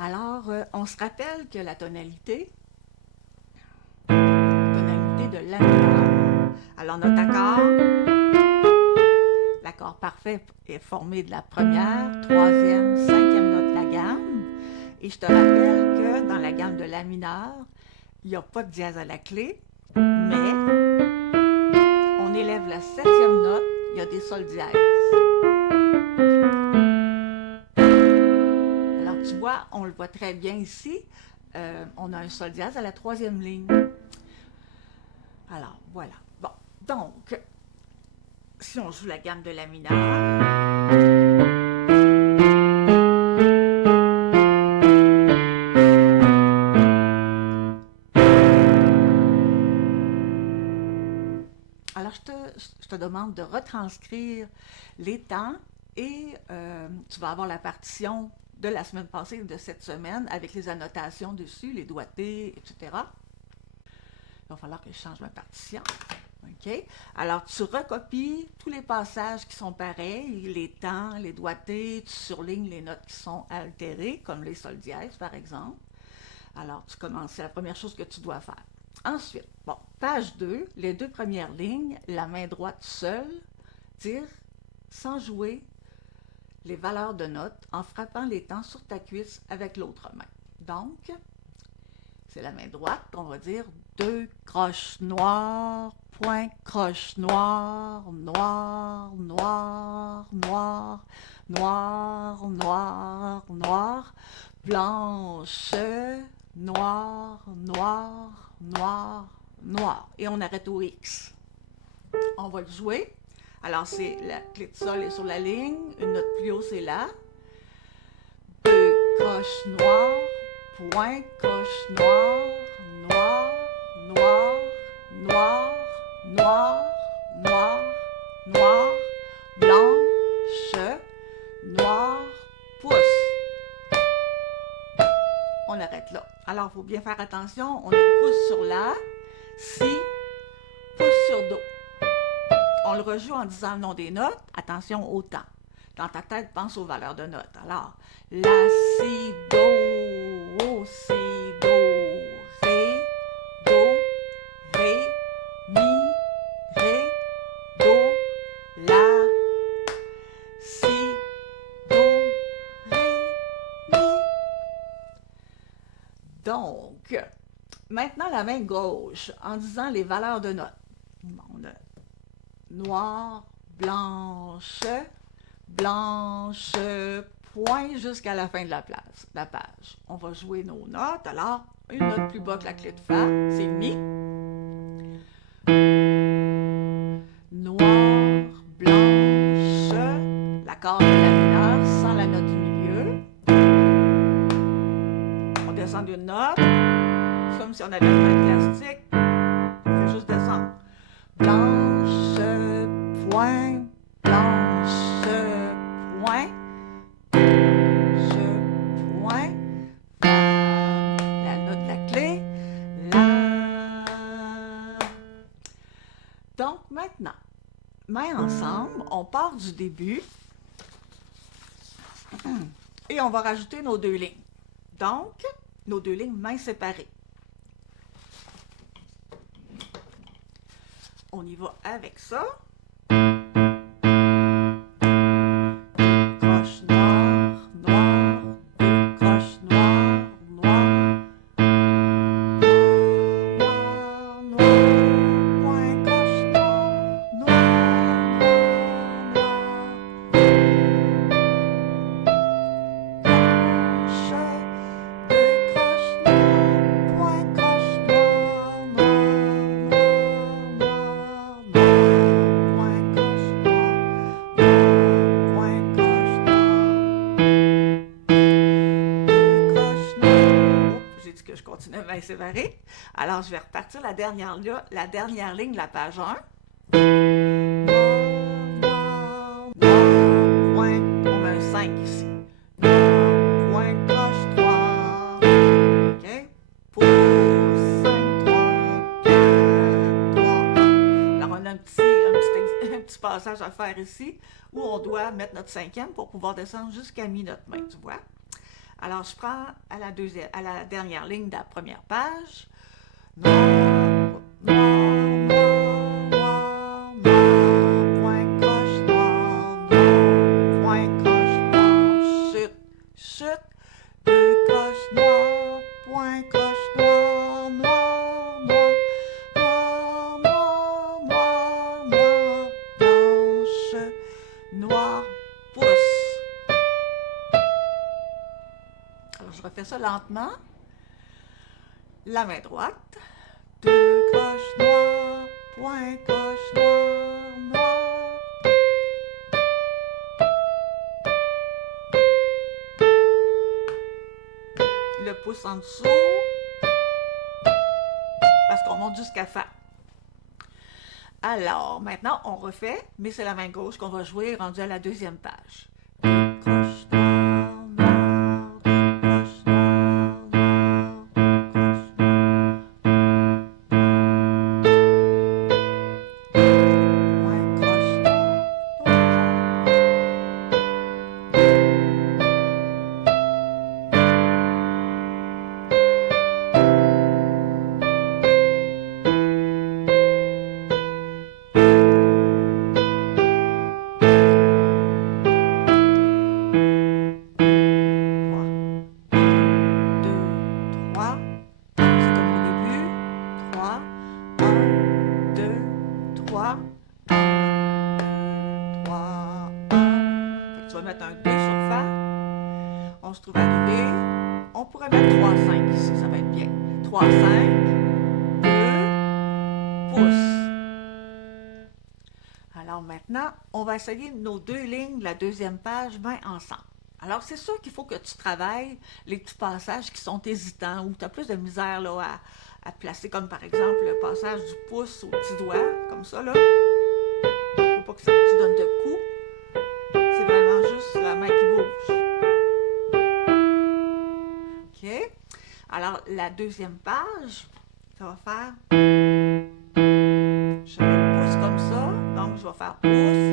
Alors, on se rappelle que la tonalité de la mineur. Alors, notre l'accord parfait est formé de la première, troisième, cinquième note de la gamme. Et je te rappelle que dans la gamme de la mineur, il n'y a pas de dièse à la clé, mais on élève la septième note, il y a des sols dièses. Alors tu vois, on le voit très bien ici, on a un sol dièse à la troisième ligne. Alors voilà. Bon, donc, si on joue la gamme de la mineure, alors je te demande de retranscrire les temps et tu vas avoir la partition de la semaine passée et de cette semaine avec les annotations dessus, les doigtés, etc. Il va falloir que je change ma partition. OK? Alors, tu recopies tous les passages qui sont pareils, les temps, les doigtés, tu surlignes les notes qui sont altérées, comme les sol dièses, par exemple. Alors, tu commences, c'est la première chose que tu dois faire. Ensuite, bon, page 2, les deux premières lignes, la main droite seule, tire sans jouer les valeurs de notes en frappant les temps sur ta cuisse avec l'autre main. Donc, c'est la main droite, on va dire deux croches noires, point, croche noire, noir, noir, noir, noir, noir, noir, blanche, noir, noir, noir, noir. Et on arrête au X. On va le jouer. Alors, c'est la clé de sol est sur la ligne, une note plus haut, c'est là. Deux croches noires, point, croche noire, noir, noir, noir, noir, noir, noir, blanche, noir, pouce. On arrête là. Alors, il faut bien faire attention. On est pouce sur la, si, pouce sur do. On le rejoue en disant le nom des notes. Attention au temps. Dans ta tête, pense aux valeurs de notes. Alors, la, si, do, si, do, ré, mi, ré, do, la, si, do, ré, mi. Donc, maintenant la main gauche, en disant les valeurs de notes. On a noir, blanche, blanche, point jusqu'à la fin de la page. On va jouer nos notes. Alors, une note plus bas que la clé de fa, c'est mi. Noir, blanche, l'accord de la mineure sans la note du milieu. On descend d'une note, comme si on avait un plastique. On fait juste descendre. Blanche, point, blanche, point, point, la note de la clé, la. Donc maintenant, mains ensemble, on part du début et on va rajouter nos deux lignes. Donc, nos deux lignes mains séparées. On y va avec ça. Croche noire, noire, deux croches noires, noire, noir, noir, point, croche noire, noir, noir, blanche, deux croches noires, point, croche noire, noir, noir, point, croche noire, point, croche noire. Oups, j'ai dit que je continuais à main séparée. Alors, je vais repartir la dernière ligne de la page 1. Noir, point, on met un 5 ici. Noir, point, croche 3. OK? Pouce, 5, 3, 4, 3, 1. Alors, on a un petit passage à faire ici où on doit mettre notre cinquième pour pouvoir descendre jusqu'à mi notre main, tu vois? Alors, je prends à la dernière ligne de la première page. Noir, noir, noir, noir, noir, point croche, noir, noir, point croche, noir, chute, chute, deux croches noires, point croche, noir, noir, noir, noir, noir, noir, noir, blanche, noir, pouce. Alors, je refais ça lentement. La main droite. Deux croches noires, point croche, noir, noir. Le pouce en dessous. Parce qu'on monte jusqu'à Fa. Alors, maintenant, on refait, mais c'est la main gauche qu'on va jouer rendu à la deuxième page. Deux croches noires, noires, deux croches noires, noires, deux croches noires. Point croche noire, on se trouve arrivé. On pourrait mettre 3-5 ici, ça va être bien. 3-5, 2, pouces. Alors maintenant, on va essayer nos deux lignes de la deuxième page main ensemble. Alors c'est sûr qu'il faut que tu travailles les petits passages qui sont hésitants ou tu as plus de misère là, à placer, comme par exemple le passage du pouce au petit doigt, comme ça là. Faut pas que tu donnes de coups. C'est vraiment juste la main qui bouge. OK? Alors, la deuxième page, ça va faire... Je mets le pouce comme ça, donc je vais faire pouce.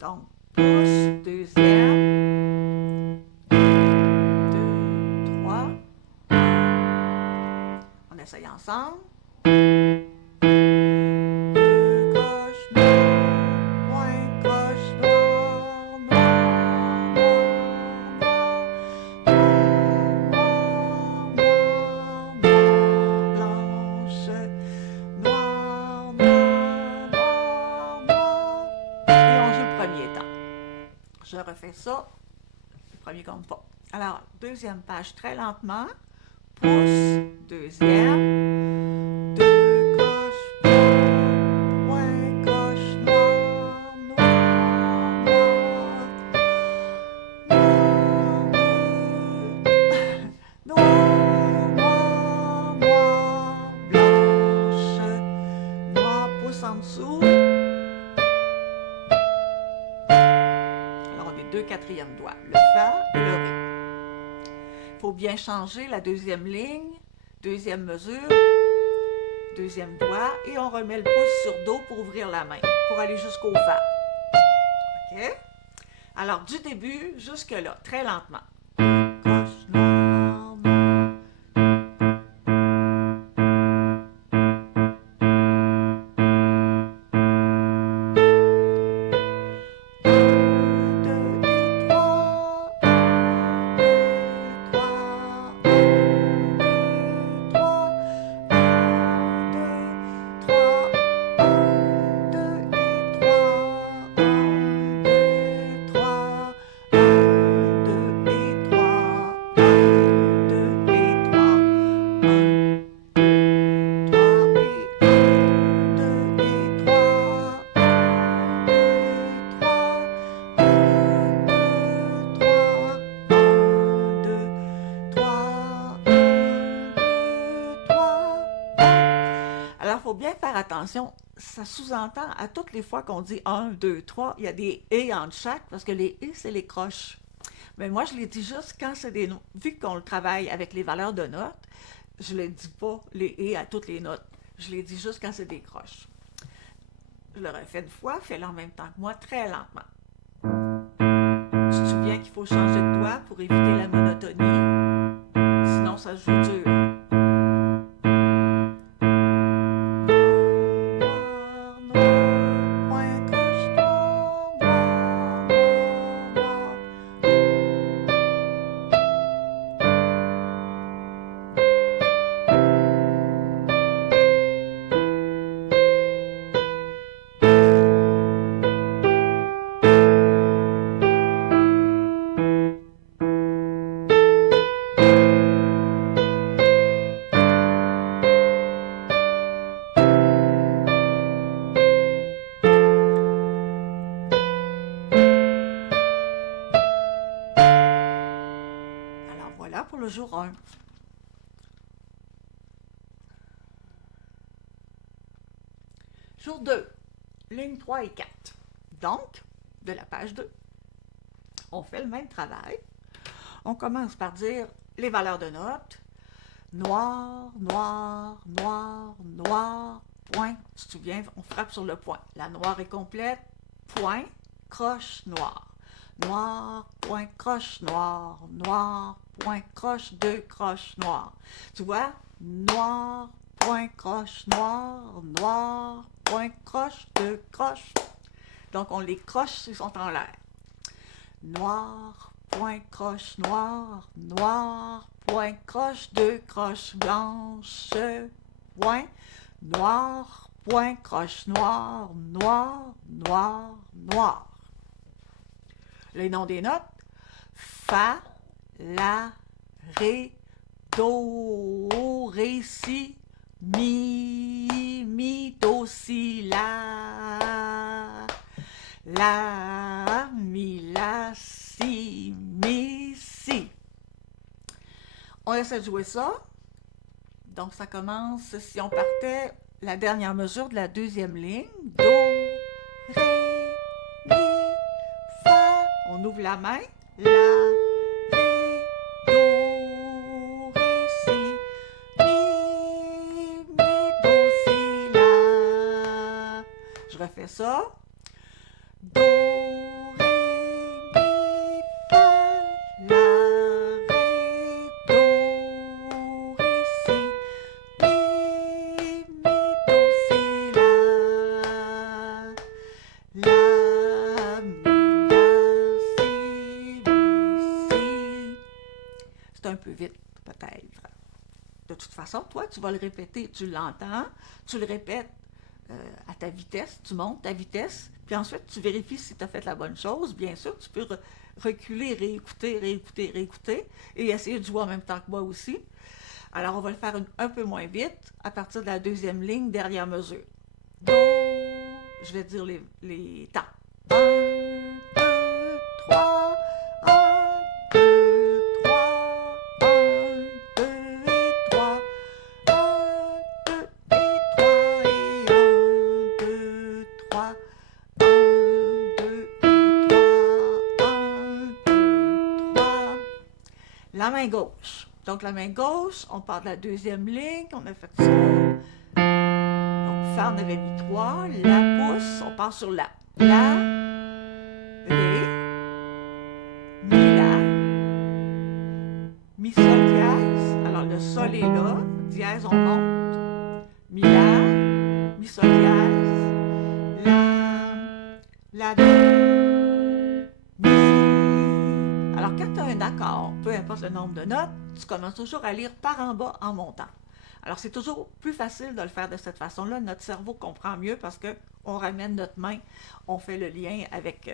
Donc, pouce, deuxième, 2, 3. On essaye ensemble. Je refais ça, le premier compte pas. Alors, deuxième page très lentement. Pouce, deuxième, deux croches, point, croche, noir, noir, noir, noir, noir, noir, blanche, noir, pouce en dessous. Deux quatrièmes doigts, le Fa et le Ré. Il faut bien changer la deuxième ligne, deuxième mesure, deuxième doigt, et on remet le pouce sur Do pour ouvrir la main, pour aller jusqu'au Fa. OK? Alors, du début jusque là, très lentement. Croche noire, noire. Alors, il faut bien faire attention. Ça sous-entend à toutes les fois qu'on dit 1, 2, 3, il y a des « et » entre chaque, parce que les « et », c'est les croches. Mais moi, je les dis juste quand c'est des notes. Vu qu'on le travaille avec les valeurs de notes, je ne les dis pas les « et » à toutes les notes. Je les dis juste quand c'est des croches. Je le refais une fois, fais-le en même temps que moi, très lentement. Tu te souviens qu'il faut changer de doigt pour éviter la monotonie. Sinon, ça se joue dur. Alors voilà pour le jour 1. Jour 2, lignes 3 et 4. Donc, de la page 2, on fait le même travail. On commence par dire les valeurs de notes. Noir, noir, noir, noir, point. Si tu te souviens, on frappe sur le point. La noire est complète, point, croche, noir. Noir, point, croche, noir, noir, point, croche, 2 croches, noir. Tu vois, noir, point, croche, noir, noir, point, croche, 2 croches. Donc, on les croche, ils sont en l'air. Noir, point, croche, noir, noir, point, croche, 2 croches blanches, point, noir, point, croche, noir, noir, noir, noir. Les noms des notes: fa, la, ré, do, ré, si, mi, do, si, la, mi, la, si, mi, si. On essaie de jouer ça. Donc, ça commence, si on partait la dernière mesure de la deuxième ligne, do, ré, mi, fa. On ouvre la main, la, ré, do, ré, si, mi, do, si, la. Je refais ça. Do, ré, mi, fa, la, ré, do, ré, si, mi, do, si, la, mi, la, si, mi, si. C'est un peu vite, peut-être. De toute façon, toi, tu vas le répéter, tu l'entends, tu le répètes à ta vitesse, tu montes ta vitesse, puis ensuite tu vérifies si tu as fait la bonne chose. Bien sûr, tu peux reculer, réécouter, et essayer de jouer en même temps que moi aussi. Alors, on va le faire un peu moins vite, à partir de la deuxième ligne, dernière mesure. Do, je vais dire les temps. 1, 2, 3, 1, 2, 3, 1, 2 et 3, 1, 2 et 3, et 1, 2, 3, 1, 2 et 3, 1, 2, 3. La main gauche. Donc, la main gauche, on part de la deuxième ligne, on a fait ça. Donc, fa, on avait mis 3. La pouce, on part sur la. La, ré, mi, la, mi, sol, dièse. Alors, le sol est là, dièse, on monte. Mi, la, mi, sol, dièse. La, do, mi, si. Alors, quand tu as un accord, peu importe le nombre de notes, tu commences toujours à lire par en bas en montant. Alors, c'est toujours plus facile de le faire de cette façon-là. Notre cerveau comprend mieux parce qu'on ramène notre main, on fait le lien avec,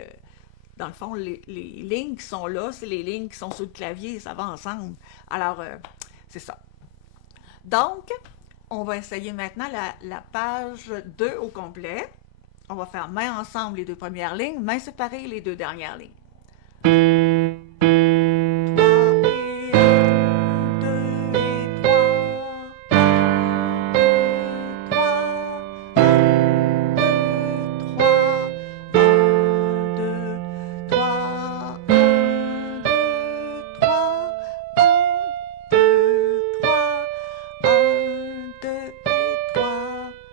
dans le fond, les lignes qui sont là, c'est les lignes qui sont sur le clavier, ça va ensemble. Alors, c'est ça. Donc, on va essayer maintenant la page 2 au complet. On va faire main ensemble les deux premières lignes, main séparées les deux dernières lignes. 3 et 1, 2 et 3, 1, 2, 3, 1, 2, 3, 1, 2, 3, 1, 2, 3, 1, 2, 3, 1, 2 et 3, 1,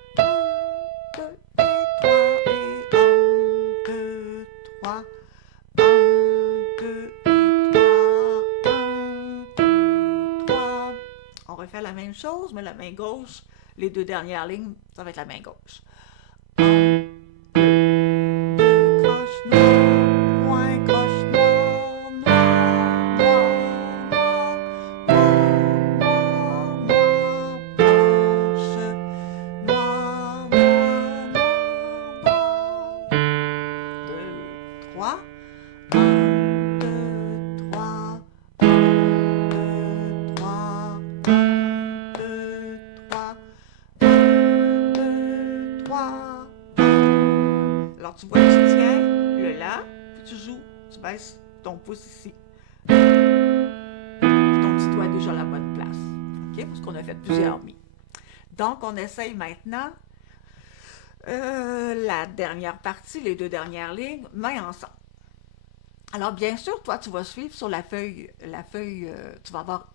2 et 3, et 1, 2, 3, 1, 2, la même chose, mais la main gauche, les deux dernières lignes, ça va être la main gauche. 1, 2, croche noire, point, croche noire, noir, noir, noir, noir, noir, blanche, noir, noir, noir, noir. 2, 3. 1, 2, 3. 1, 2, 3. 1, 2, 3. 1, 2, 3. Alors tu vois, tu tiens le La, puis tu joues, tu baisses ton pouce ici. Puis ton petit doigt est déjà à la bonne place. OK? Parce qu'on a fait plusieurs mi. Donc, on essaye maintenant la dernière partie, les deux dernières lignes, main ensemble. Alors, bien sûr, toi, tu vas suivre sur la feuille, tu vas avoir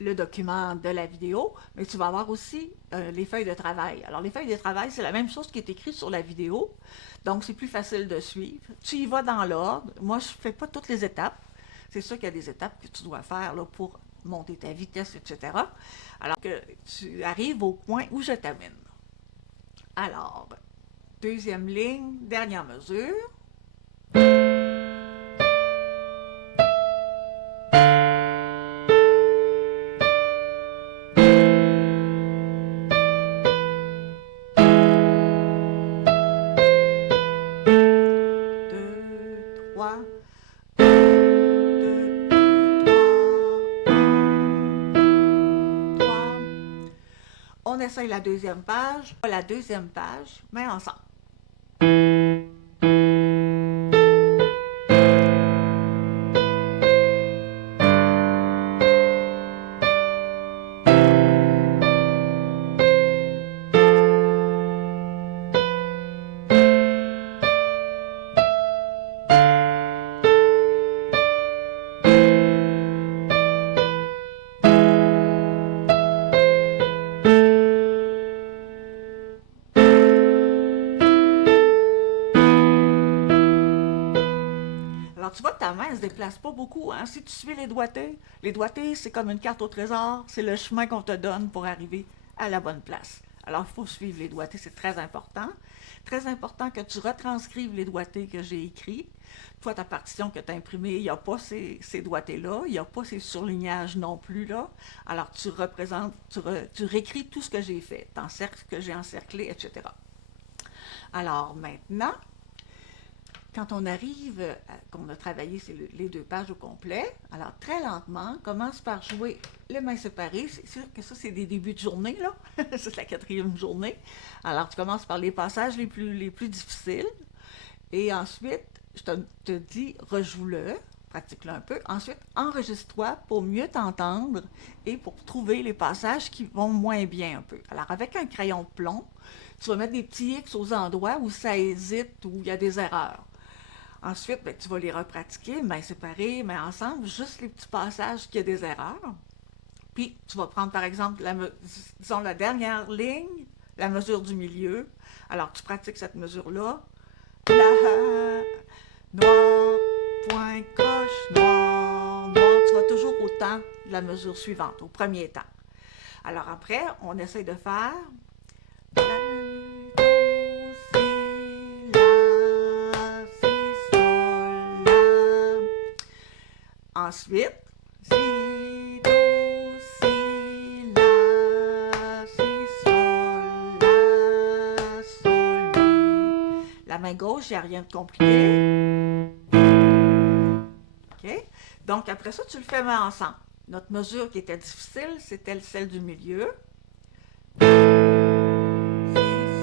le document de la vidéo, mais tu vas avoir aussi les feuilles de travail. Alors, les feuilles de travail, c'est la même chose qui est écrit sur la vidéo, donc c'est plus facile de suivre. Tu y vas dans l'ordre. Moi, je ne fais pas toutes les étapes. C'est sûr qu'il y a des étapes que tu dois faire là, pour monter ta vitesse, etc. Alors que tu arrives au point où je t'amène. Alors, deuxième ligne, dernière mesure. 3. 1, 2, 3. 3. On essaye la deuxième page. La deuxième page, mais ensemble. Alors, tu vois, ta main ne se déplace pas beaucoup. Hein? Si tu suis les doigtés, c'est comme une carte au trésor. C'est le chemin qu'on te donne pour arriver à la bonne place. Alors, il faut suivre les doigtés, c'est très important. Très important que tu retranscrives les doigtés que j'ai écrits. Toi, ta partition que tu as imprimée, il n'y a pas ces doigtés-là, il n'y a pas ces surlignages non plus là. Alors, tu représentes, tu réécris tout ce que j'ai fait, t'encercles ce que j'ai encerclé, etc. Alors, maintenant, quand on arrive, qu'on a travaillé les deux pages au complet, alors très lentement, commence par jouer les mains séparées. C'est sûr que ça, c'est des débuts de journée, là. C'est la quatrième journée. Alors, tu commences par les passages les plus difficiles. Et ensuite, je te dis, rejoue-le, pratique-le un peu. Ensuite, enregistre-toi pour mieux t'entendre et pour trouver les passages qui vont moins bien un peu. Alors, avec un crayon de plomb, tu vas mettre des petits X aux endroits où ça hésite, où il y a des erreurs. Ensuite, ben, tu vas les repratiquer, mains séparées, mains ensemble, juste les petits passages qui a des erreurs. Puis, tu vas prendre, par exemple, disons la dernière ligne, la mesure du milieu. Alors, tu pratiques cette mesure-là. La, noir, point, croche, noir, noir. Tu vas toujours au temps de la mesure suivante, au premier temps. Alors, après, on essaie de faire... Ensuite, si, do, si, la, si, sol, la, sol, mi. La main gauche, il n'y a rien de compliqué. OK? Donc, après ça, tu le fais ensemble. Notre mesure qui était difficile, c'était celle du milieu. Si,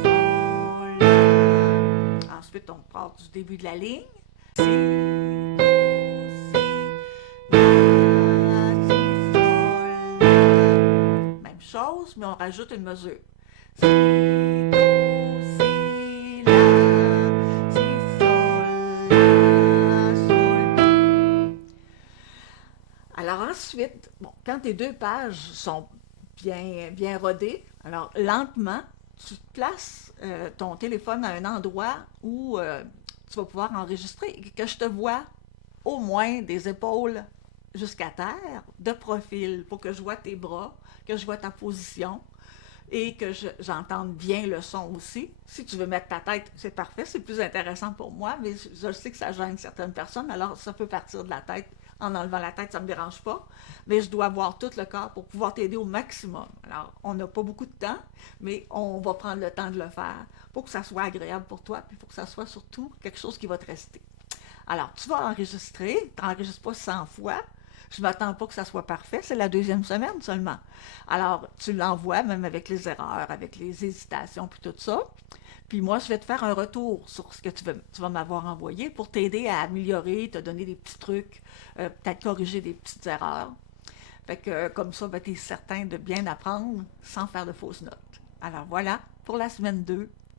sol, la. Ensuite, on part du début de la ligne. Si, chose, mais on rajoute une mesure. Si, do, si, la, si, sol, la, sol, mi. Alors ensuite, bon, quand tes deux pages sont bien rodées, alors lentement, tu places ton téléphone à un endroit où tu vas pouvoir enregistrer et que je te vois au moins des épaules jusqu'à terre, de profil, pour que je vois tes bras, que je vois ta position et que j'entende bien le son aussi. Si tu veux mettre ta tête, c'est parfait, c'est plus intéressant pour moi, mais je sais que ça gêne certaines personnes, alors ça peut partir de la tête. En enlevant la tête, ça ne me dérange pas, mais je dois voir tout le corps pour pouvoir t'aider au maximum. Alors, on n'a pas beaucoup de temps, mais on va prendre le temps de le faire pour que ça soit agréable pour toi, puis pour que ça soit surtout quelque chose qui va te rester. Alors, tu vas enregistrer, tu n'enregistres pas 100 fois. Je ne m'attends pas que ça soit parfait, c'est la deuxième semaine seulement. Alors, tu l'envoies, même avec les erreurs, avec les hésitations, puis tout ça. Puis moi, je vais te faire un retour sur ce que tu vas m'avoir envoyé pour t'aider à améliorer, te donner des petits trucs, peut-être corriger des petites erreurs. Fait que comme ça, ben, tu es certain de bien apprendre sans faire de fausses notes. Alors voilà pour la semaine 2.